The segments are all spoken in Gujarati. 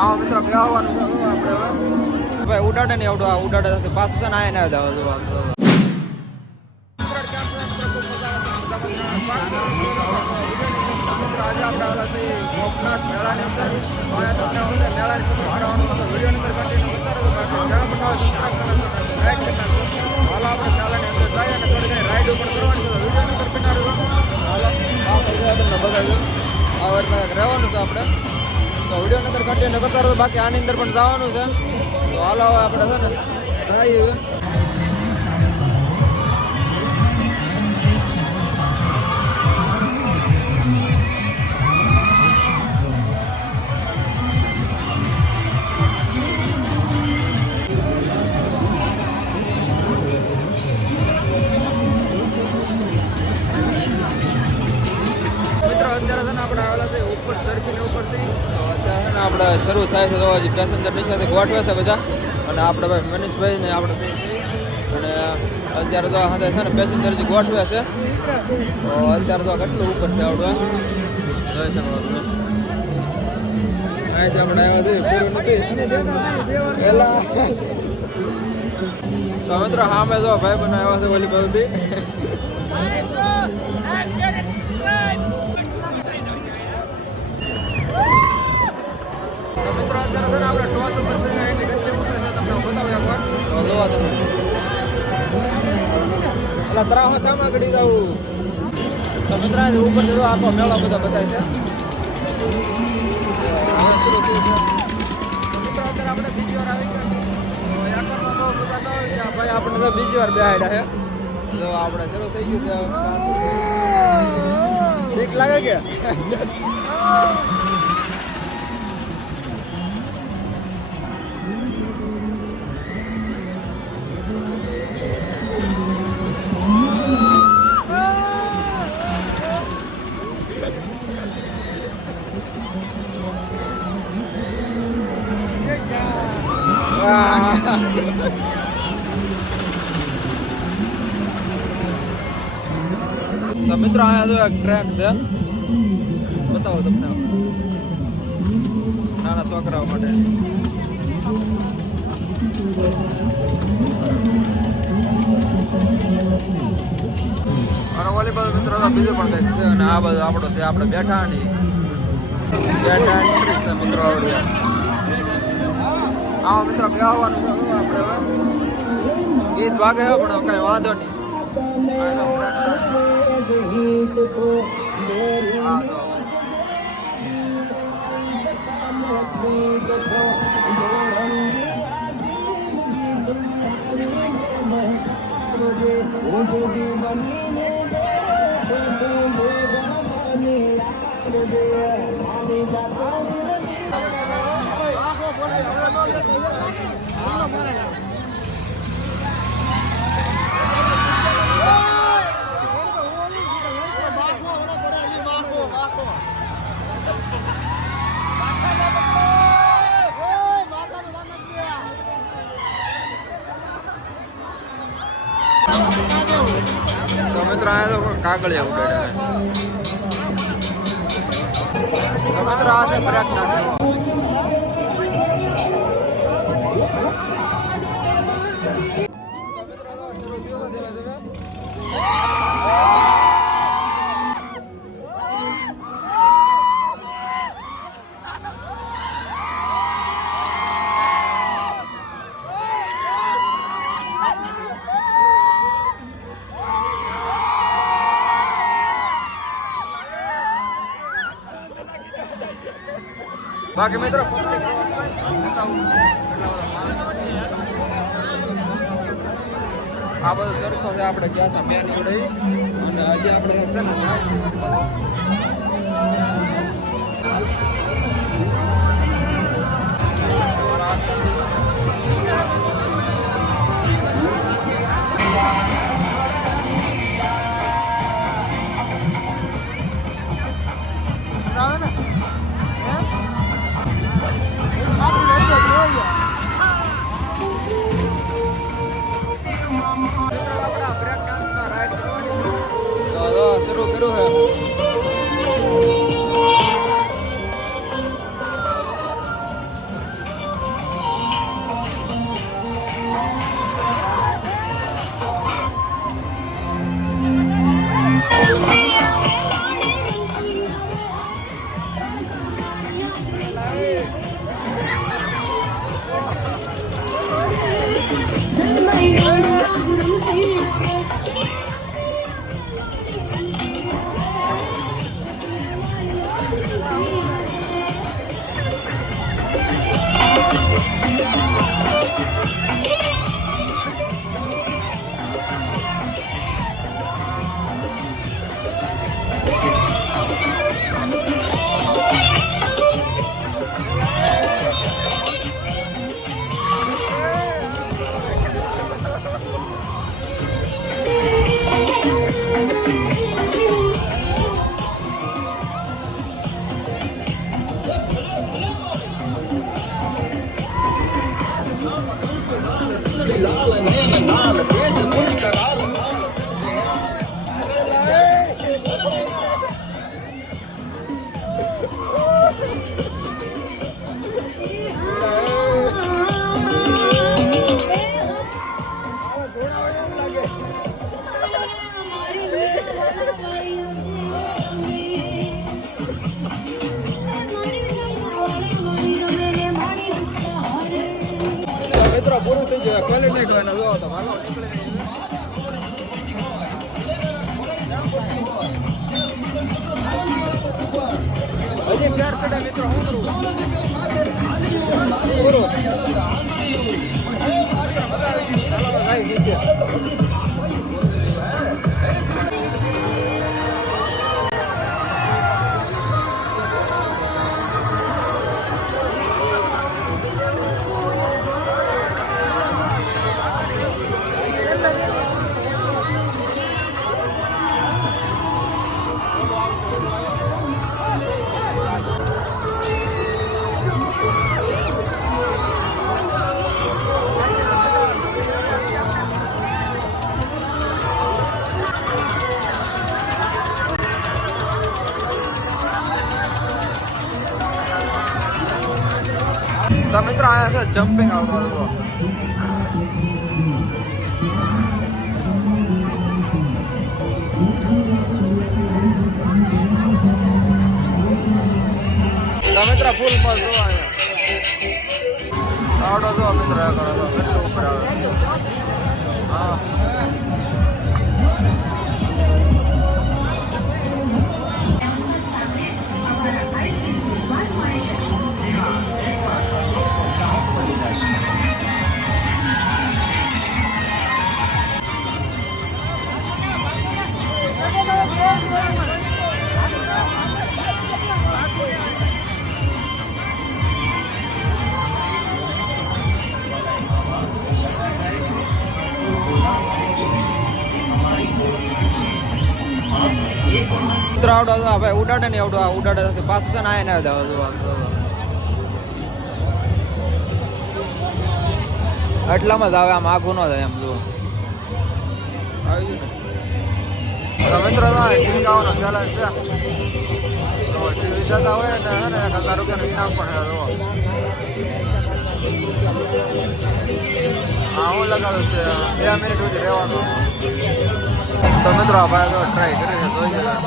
હા મિત્રો બેહવાનું છે આપણે ભાઈ ઉડાડે ને આવડો ઉડાડે પાછું છે ને આય ના જાવ જો આજે આપણે આવેલા છે ગોપનાથ મેળાની અંદર તમને મેળાની સફર કરાવવાનું છે વિડીયોની અંદર કન્ટિન્યુ કરતા રહેજો બાકી ચેનલ બનાવો સબસ્ક્રાઈબ કરી લાઈક કરી નાખજો હાલો આપણે મેળાની અંદર જઈએ અને થોડી ઘણી રાઈડ પણ કરવાની છે વિડીયોની અંદર બના રહેજો હાલો આ તમને બતાવજો આ વર્તના રહેવાનું છે આપણે તો વિડીયોની અંદર કન્ટિન્યુ કરતા રહેજો બાકી આની અંદર પણ જવાનું છે તો હાલો હવે આપણે છે ને ડ્રાઈવ આપણે આવેલા છે ઉપર સરખીને ઉપર છે તો અત્યારે આપણે શરૂ થાય છે તો હજી પેસેન્જર નીચેથી ગોઠવે છે બધા અને આપણે ભાઈ મનીષભાઈ ને આપણે અને અત્યારે તો સાથે છે ને પેસેન્જર જે ગોઠવે છે તો અત્યારે તો કેટલું ઉપર છે આવડું જોઈ શકો તમે અહીંથી આપણે આવ્યા છે તો મિત્રો સામે જો ભાઈ બનાવ્યા છે ઓલી બાજુથી મિત્રો અત્યારે છે ને આપણે ટોસ ઉપર છે એની કેટલી ઊંચાઈ છે તમને બતાવું એકવાર તો જોવા તમે એટલે તરાવ થામાં ગડી જાવું તો મિત્રો ઉપર જો આખો મેળો બધા બતાય છે મિત્રો અત્યારે આપણે બીજી વાર આવી ગયા એકવારમાં બહુ બધા ન હોય ત્યાં ભાઈ આપણે તો બીજી વાર બેહાડ્યા છે જો આપણે શરૂ થઈ ગયું છે બીક લાગે કે તો મિત્રો અહીંયા જો એક ટ્રેન છે બતાવો તમને નાના છોકરાઓ માટે અને ઓલી બાજુ મિત્રો બીજું પણ કંઈક છે અને આ બધું આપણો છે આપણે બેઠાની છે મિત્રો આવડે આવો મિત્રો બેહવાનું છે આપણે ગીત વાગે છે પણ કઈ વાંધો નહીં તો મિત્રો આ તો કાગળિયા ઉડાડ્યા તો મિત્રો આ છે પ્રયાગરાજ બાકી મિત્રો આ બધું સરખો છે આપણે ગયા હતા મેન જોડે અને હજી આપણે છે ને શરૂ કર્યું છે મિત્રો પૂરું થઈ ગયું ક્વોલિટી જોઈને જો તો ભાગો નીકળી હજી 4 સડા મિત્રો હું કરું પૂરું મજા આવી ચાલો ભાઈ નીચે તો મિત્રો આયા છે જમ્પિંગ આવતો હતો તો મિત્રો ફૂલ મસ્ત જો અહીંયા આવડો જો મિત્ર કેટલું ઉપર આવે હા આવડો ભાઈ ઉડાડે ને આવડો ઉડાડે પાછું છે ને આય ના એટલામાં જ આવે આમ આખું ન થાય એમ જુઓ આવી ગયું ને મિત્રો ટીવી આવવાનો ચેલેન્જ છે તો ટીવી જતા હોય ને હે ને 1000 રૂપિયાનું ઇનામ પણ હા હું લગાડું છે 2 મિનિટ સુધી રહેવાનું તો મિત્રો ભાઈ તો ટ્રાય કરી જોઈ જરા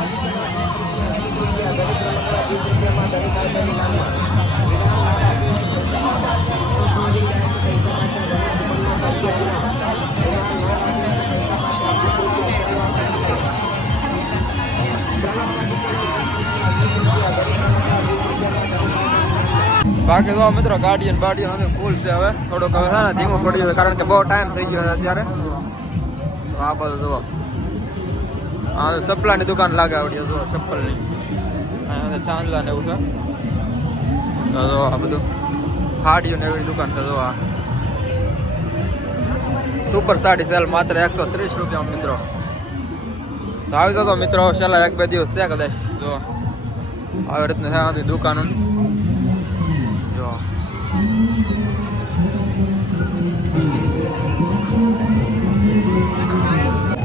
બાકી તો મિત્રો ગાડીયન અમે ફૂલ છે હવે થોડોક હવે છે ને ધીમો પડી ગયો કારણ કે બહુ ટાઈમ થઈ ગયો અત્યારે આ બધું જુઓ હા ચપ્પલાની દુકાન લાગે આવડી જુઓ ચપ્પલની ચાંદલા ને એવું છે જો આ બધું હાડીઓ ને એવી દુકાન છે જો આ સુપર સાડી સેલ માત્ર 130 રૂપિયા મિત્રો તો આવી જતો મિત્રો છેલ્લા 1-2 દિવસ છે કદાચ જો આવી રીતનું છે દુકાનો જો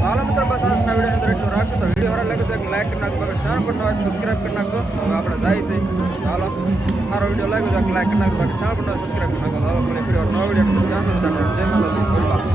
હાલો મિત્રો બસ આજના વિડીયો અંદર એટલું રાખશો તો વિડીયો સારો લાગે તો એક લાઈક કરી નાખજો ચેનલ પર નવા સબસ્ક્રાઇબ કરી નાખજો હવે આપણે જાય છે હાલો મારો વિડીયો લાગ્યો તો એક લાઈક કરી નાખજો ચેનલ પર સબસ્ક્રાઇબ કરી નાખજો હાલો મને ફરી નવો વિડીયો જય માતાજી